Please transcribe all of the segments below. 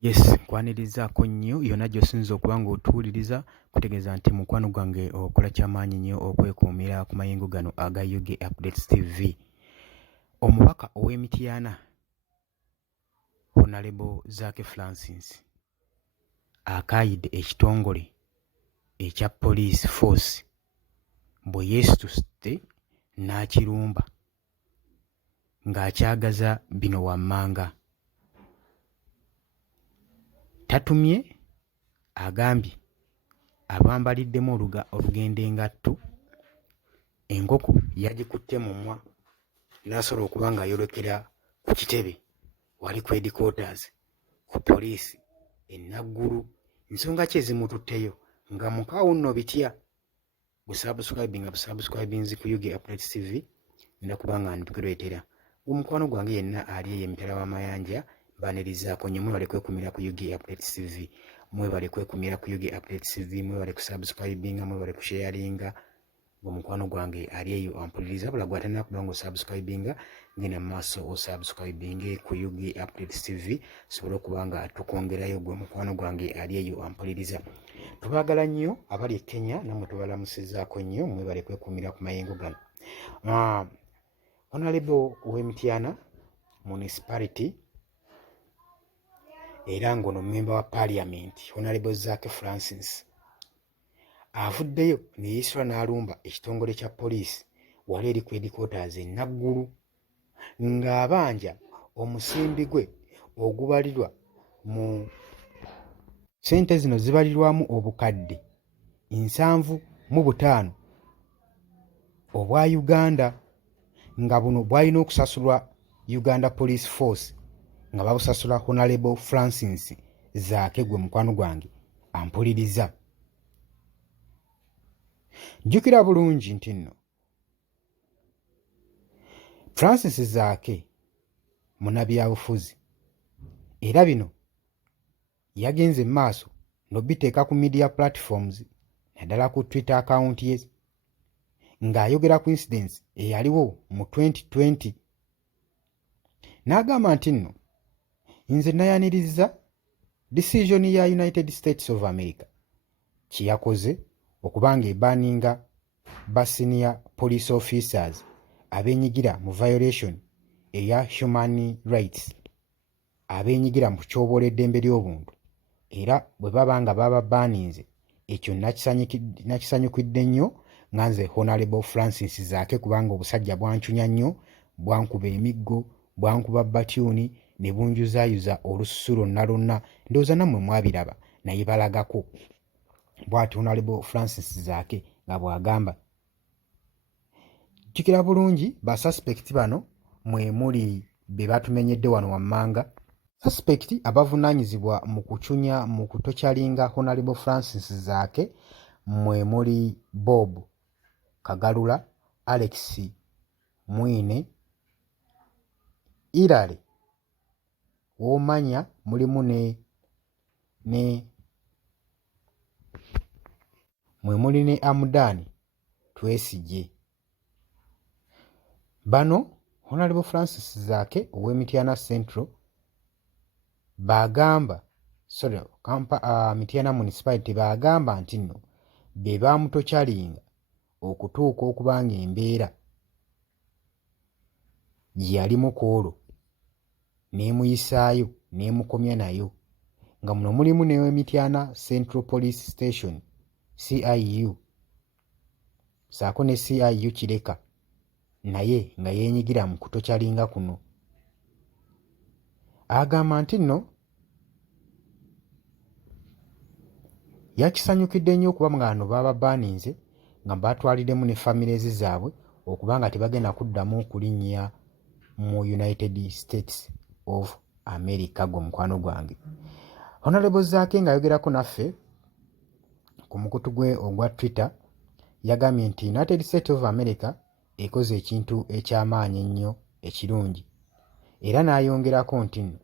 Yes, nkwanirizaako nnyo yonna gy'osinza okuba ng'otuwuliriza kutegeeza nti mukwano gwange okola kyamaanyi nnyo okwekuumira ku mayengo gano aga UG Updates TV. Omubaka ow'Emityana Honorable Zaake Francis akaayidde ekitongole ekya Police Force bwe yeesituste n'akirumba ng'akyagaza bino wammanga. Tatumye agambye abambaliddemu olugendo engatto enkoko yagikutte mumwa n'asobola okuba ng'ayolekera ku kitebe wali ku headquarters ku poliisi Naggulu. Nsonga ki ezimututteyo nga mukaawu nno bitya? Busubscribinzi ku UG Updates TV nda kuba nga ndikuleetera omukwano gwange yenna ali eyo emitala w'amayanja mbanirizaako nnyo. Mwebale kwekumira ku UG Updates TV, mwebale kwekumira ku UG Updates TV, mwebale kusubscribinga, mwebale kusharinga. Omukwano gwange ali eyo ampuliriza bula gw'atalina kuba ng'osubscribinga ngenda mu maaso osubscribinge ku UG Updates TV sobole okuba nga tukongerayo gwe mukwano gwange ali eyo ampuliriza. Tubaagala nnyo abali e Kenya nammwe tubalamusizaako nnyo, mwebale kwekumira ku mayengo gano. Honorable ow'Emityana Municipality era ng'ono member wa Parliament Honorable Zaake Francis avuddeyo ne yeesula n'alumba ekitongole kya poliisi wali eri ku headquarters e Naggulu ng'abanja omusimbi gwe ogubalirwa mu ssente zino zibalirwamu obukadde 75 obwa Uganda, nga buno bwalina okusasulwa Uganda Police Force nga babusasula Honorable Francis Zaake gwe mukwano gwange ampuliriza. Jjukira bulungi nti nno Francis Zaake munnabyabufuzi era bino yagenze mu maaso n'obiteeka ku media platforms naddala ku Twitter account ye ng'ayogera ku incidents eyaliwo mu 2020 n'agamba nti nno nze nayaniriza decision ya United States of America kye yakoze okuba ng'ebaaninga ba senior police officers abeenyigira mu violation eya human rights, abeenyigira mu kutyoboola eddembe ly'obuntu, era bwe baba nga baba baaninze ekyo nakisanyukidde nnyo nga nze Honorable Francis Zaake kubanga obusajja bwancunya nnyo, bwankuba emiggo, bwankuba batyuni ne bunjuzaayuza olususu lwonna ndowooza nammwe mwabiraba naye balagako. Bw'ati Honorable Francis Zaake nga bw'agamba. Jjukira bulungi basuspekiti bano mwe muli be batumenyedde wano wammanga. Suspekiti abavunaanyizibwa mu kucunya mu kutokyalinga Honorable Francis Zaake mwe muli Bob Kagalula, Alex Mwine, Irale Womanya, mulimu mwe muli ne Amudani Twesigye. Bano Honorable Francis Zaake ow'Emityana Central bagamba Mityana Municipality bagamba nti nno be baamutokyalinga okutuuka okuba ng'embeera gye yalimu ku olwo n'emuyisaayo n'emukomya nayo, nga muno mulimu n'Emityana Central Police Station CIU saako ne CIU Kireka naye nga yeenyigira mu kutokyalinga kuno. Agamba nti nno yakisanyukidde nnyo okuba nga bano baba baaninze nga batwaliddemu ne families zaabwe okuba nga tebagenda kuddamu okulinnya mu United States of America gwe mukwano gwange. Honorable Zaake ng'ayogerako naffe ku mukutu gwe ogwa Twitter yagambye nti United States of America ekoze ekintu eky'amaanyi ennyo ekirungi, era n'ayongerako nti nno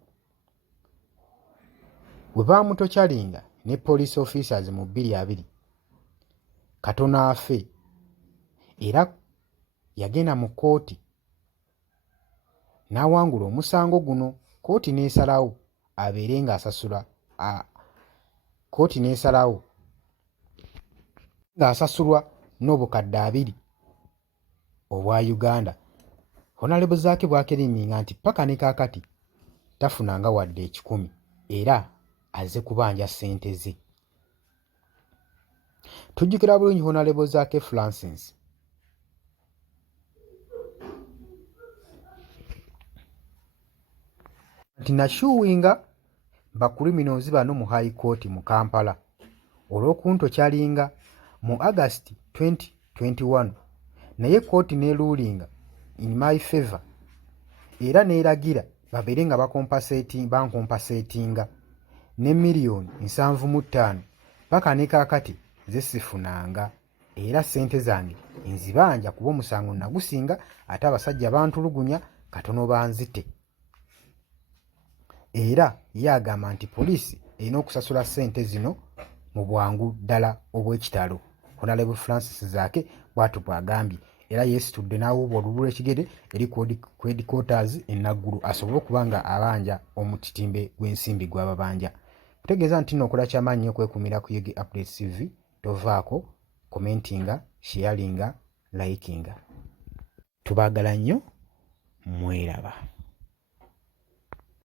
bwe baamutokyalinga ne police officers mu 2020 katono afe, era yagenda mu kkooti n'awangula omusango guno, kkooti n'esalawo abeere ng'asasula kooti n'esalawo ng'asasulwa n'obukadde 2 obwa Uganda. Honorable Zaake bw'akiriminga nti paka ne kaakati tafunanga wadde 10 era azze kubanja ssente ze. Tujjukira bulungi Honorable Zaake Francis nti nashuwinga bacriminals bano mu High Court mu Kampala olw'okuntokyalinga mu August 2021 naye kooti n'erulinga in my favor era n'eragira babeere nga bankompasetinga ne miliyoni 75 paka ne kaakati zesifunanga era ssente zange nzibanja kuba omusango nagusinga ate abasajja bantulugunya katono banzite. Era yagamba nti poliisi erina okusasula ssente zino mu bwangu ddala obw'ekitalo. Honorable Francis Zaake bw'atyo bw'agambye era yeesitudde n'awuubwa olulu lw'ekigere eri headquarters e Naggulu asobole okuba nga abanja omutitimbe gw'ensimbi gw'ababanja. Kutegeeza nti nno okola ky'amaanyi nnyo okwekuumira ku Yegi Updates TV, tovaako commentinga, sharinga, likinga. Tubaagala nnyo, mweraba.